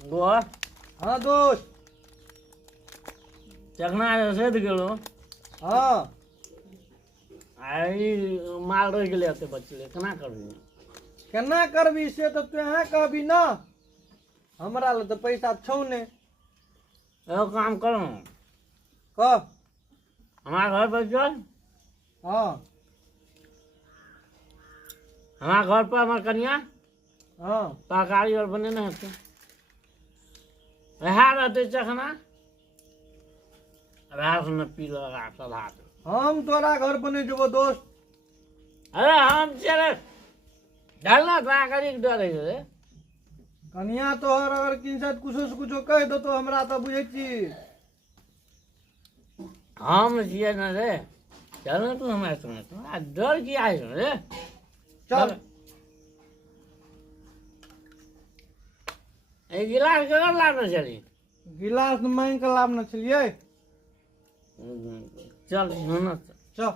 गोवा हाँ दोस्त चकना सेध गेलो हाँ आई माल रह गेले एते बचले केना करबी केना करबी से तो तुहे कहबी ना हमरा ले तो पैसा छौ ने एगो काम करो कह हमारा घर पर चल हाँ हमारा घर पर हमार कन्या हाँ तरकारी और बने ना हते रहा रहते चखना रहा सुन पी लगा सलाद हम तोरा घर बने जबो दोस्त अरे हम चले ढलना तरकारी के डर है रे कनिया तोहर अगर किनसे कुछो से कुछो कह दो तो हमरा तो बुझे छी हम जिए ना रे चल ना तू हमारे संग तो डर किया है रे चल एक गिलास कर लाना चली गिलास मांग के लाना चलिए चल ना चल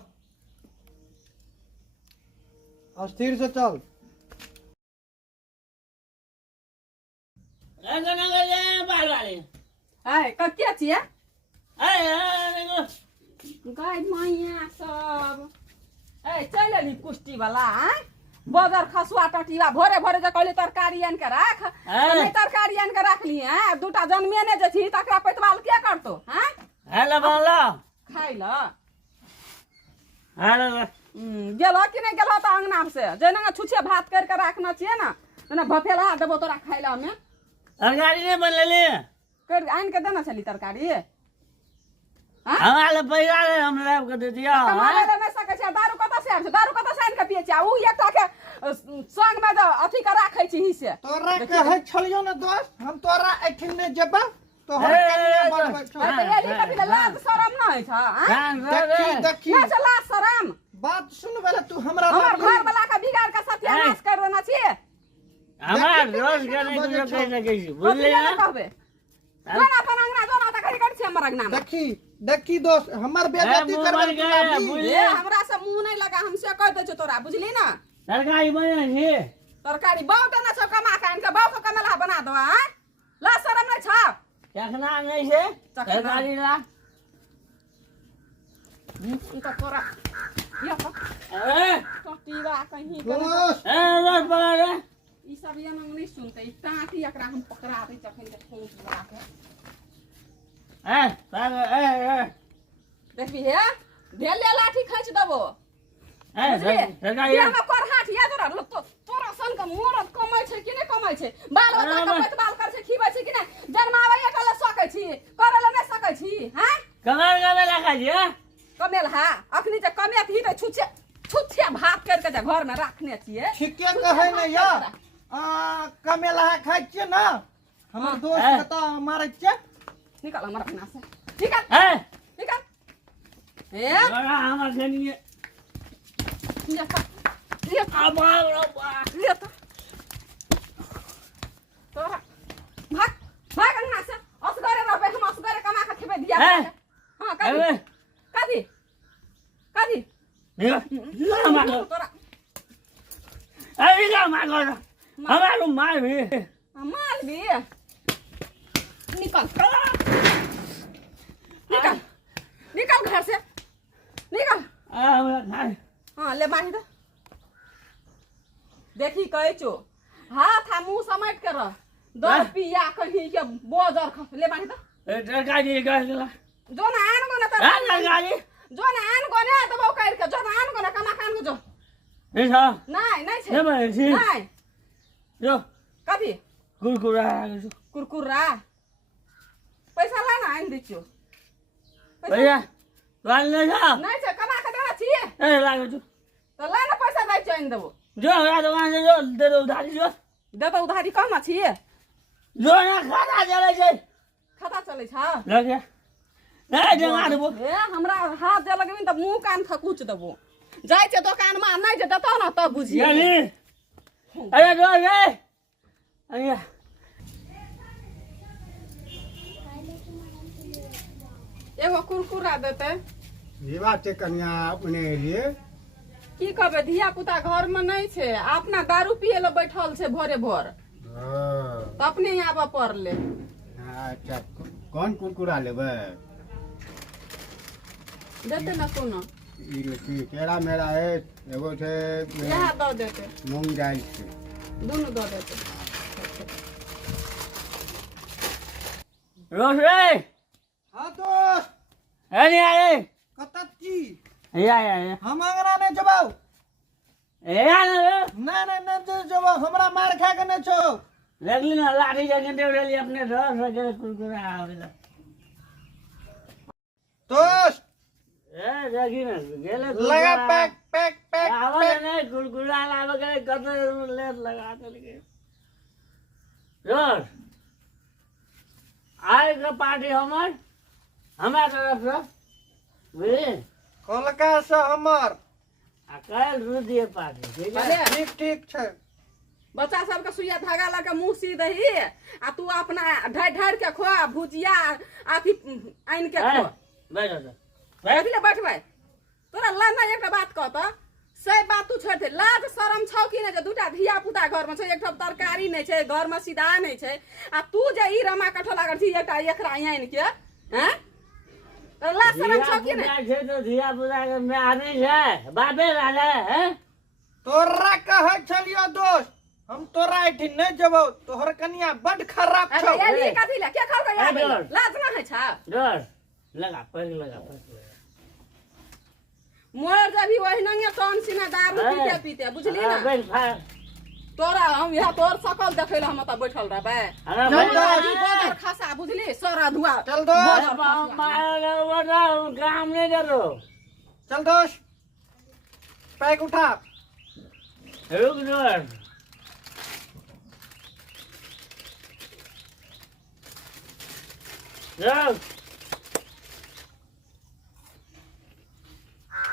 स्थिर से चल कत्या छियै देखो गाय मैया सब चल अली कुश्ती वाला बगर खसुआ टटिया भोरे भोरे जे कहले तरकारी आन के राख नहीं तरकारी आन के राख लिए हैं दूटा जन्मे ने जे छी तकरा पेटवाल के करतो हैं हेलो बोलो खाइ ल हेलो गेलो कि नहीं गेलो त अंगना से जेना छुछे भात कर के राखना छिए ना ना भफेला देबो तोरा खाइ ल हमें तरकारी नहीं बनले कर आन के देना चली तरकारी हमारे पैसा रे हम लाभ कर दे दिया कमाले रे नहीं सके छै दारू कत से आबै छै दारू कत से आन के पिए छै उ एकटा के संग में जो अथी के राखै छी ही से तोरा कहै छलियो ना दोस्त हम तोरा एठिन ने जेबा तो हम कनिया बनबै छौ एली कथि लाज शरम न होइ छ देखी देखी ना चला शरम बात सुन बेला तू हमरा हमर घर वाला के बिगाड़ के सत्यानाश कर देना छी हमारा रोज का नहीं तुझे कह सके बोले ना कहबे जोना अपन अंगना जोना त खरी कर छी हमर अंगना देखी देखी दोस्त हमर बेइज्जती करबे ए हमरा से मुंह नहीं लगा हमसे कह दे छ तोरा बुझली ना तरकारी बने छी तरकारी बहुत ना छ कमा खान के बाप के कमला बना दो हैं ला शरम नहीं छ चखना नहीं से तरकारी ला तो तोरा या अरे टटीवा कहीं दोस्त ए रोज बना रे ई सब ये नहीं सुनते ई टाटी एकरा हम पकड़ा दे जखन के ठोस बड़ा के ए देखबी हे ढेले लाठी खींच देबो तरकारी हम कर हाथ या तोरा तोरा सन के मोरत कमाई छै कि नहीं कमाई छै बाल बच्चा के पेट बाल कर छै खीबै छै कि नहीं जन्मावे के ले सकै छी करे ले नहीं सकै छी हैं कमर में लगा जी कमेल हा अखनी जे कमेत ही त छुछे छुछे भात कर के जे घर में रखने छिए ठीके कहै ने यार कमेला खाइ छियै ना हमर दोस्त के त मारै छियै निकल हमर अपना से निकल निकल ए हमार जनिए ये अब ले तो तोरा भाग भाग अंगना से असगरे रहबे हम असगरे कमा के खेबे दिया हां कदी तोरा अरे ना मार हमारो मार भी माल भी निकल निकल निकल घर से निकल हाँ ले बांध दे देखी कहे छो हाथ आ मुंह समेट के रह 10 पिया कहीं के बोजर खस ले बांध दे तरकारी गला जो ना आन गो ना तरकारी जो ना आन गो ना तो कर के जो ना आन गो ना कमा खान गो जो नहीं था नहीं छे नहीं जो कभी कुरकुरा पैसा ला ना आन दियो भैया लाल नहीं था नहीं छे कमा के देना चाहिए ए लागो जो तो ला ना पैसा दे चैन देबो जो हमरा दुकान से जो दे दो उधारी जो दे तो उधारी कम छिए जो ना खाता चले छै खाता चले छ लगे नहीं जमा देबो ए हमरा हाथ जे लगबिन त मुंह कान थकुच देबो जाय छै दुकान में नहीं जे देतो ना तब बुझिए यानी अरे जो रे अरे एगो कुरकुरा देते जीवा ते कन्या अपने लिए की कहबे धिया पुता घर में नहीं छे अपना दारू पिए ले बैठल छे भोरे भोर हाँ, तो अपने यहाँ पर पढ़ ले। अच्छा कौन कुरकुरा लेबै? देते ना कोनो केरा मेरा है, एगो छै यहाँ दो देते, मूंग दालि छै। दोनों दो देते। रोश रे हाँ दोस्त है नहीं आए कतऽ छी? या हम अंगना नहीं जबाओ। या ना रे नहीं जबाओ, हमरा मार खा के नहीं छो। लगली ना लाठी जगह दे रही अपने रस वगैरह कुरकुरा आवेला दोस्त ए जगी ना गेले लगा पैक पैक पैक आवाज पैक। नहीं कुरकुरा लावे के कत लेट लगा के रोश आए का पार्टी हमार तरफ से बुझली कोलका से हमर आ कल रू दिए पार्टी ठीक है अरे ठीक ठीक छै। बच्चा सबके सुइया धागा लगा मुंह सी दही आ तू अपना ढाई ढाई के खो भुजिया अथी आइन के खो। बैठो तो बैठले बैठबै तोरा ला ना एकटा बात कह त सही बात तू छोड़ दे। लाज शरम छौ कि नै जे दूटा धिया पुता घर में छै, एकटा तरकारी नै छै, घर में सीधा नै छै, आ तू जे ई रमा कठोला कर छी एकटा एकरा आइन के हैं? लाज शरम छौ कि नै? छै तो धिया पुता के मैं नहीं है बापे राजा है तोरा कहै छलियो दोस्त हम तोरा एठी नहीं जबो, तोहर कनिया बड खराब अरे छौ। एली कथी ला के खलबै आबे डर। लाज ना है छा? डर लगा पैक लगा मोर जभी वही नंगे टन सिना दारू पीते पीते बुझली ना? बैठ फाड़ तोरा हम यहाँ तोर सकल देखै ला हम त बैठल रहबै। अरे चल भाई दो। ई बदर खसा बुझली सोरा धुआ चल दोस्त काम नहीं करो चल दोस्त पैक उठा। रुक जोर रुक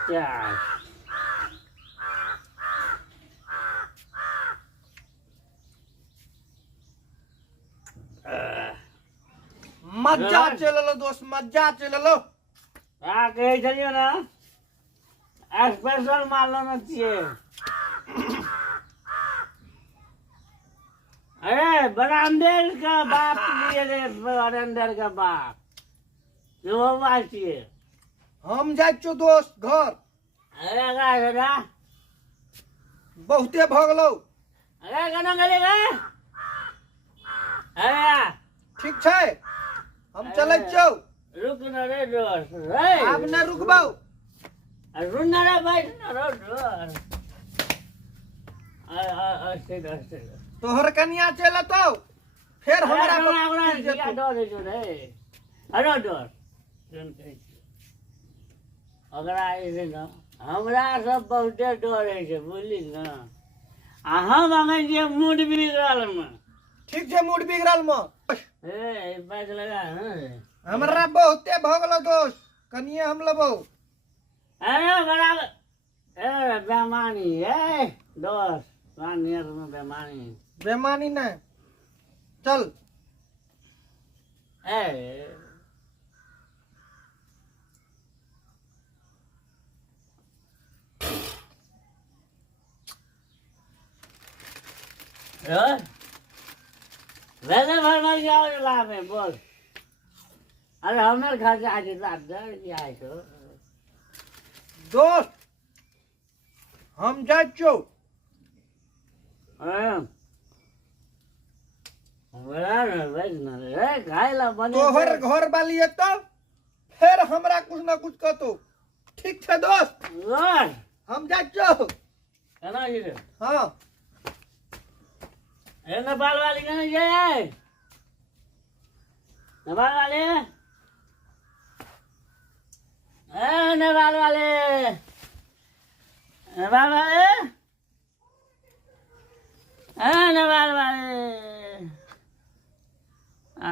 क्या मजा चल लो दोस्त, मजा चल लो। कहे चलियो ना स्पेशल माल लेना चाहिए। अरे बरामदेर का बाप लिए रे बरामदेर का बाप जो बात चाहिए। हम जाय छो दोस्त घर, अरे का दादा बहुते भ गेलो। अरे कना करेगा अरे ठीक छै हम चलै छौ। रुक न रे दोस्त रे आब न रुकबौ। रुक न रे बैठ न रे दोस्त अस्ते तोहर कनिया चल तो फिर हमरा पर गिर जेतौ। डर है जो रे अरे डर अगर ऐसे ना हमरा सब बहुते डर है से बुझली ना आ हम अगर जे मूड बिगड़ल में ठीक छै मूड बिगड़ल म ए पैक लगा हाँ हमरा बहुते भ गेलो दोस्त, कनिया हम लेबौ। अरे बराबर ए बेमानी है दोस्त नियर में बेमानी बेमानी न चल। ए वैसे भर जाओ लाभ है बोल। अरे हमें खर्चा आज डर क्या है तो दोस्त हम जाय छौ। तोहर घर वाली एतो फिर हमरा कुछ न कुछ कहतो। ठीक छै दोस्त हम जाय छौ। हाँ नेपाल वाली कहाँ जाए नेपाल वाले नेपाल वाले नेपाल वाले नेपाल वाले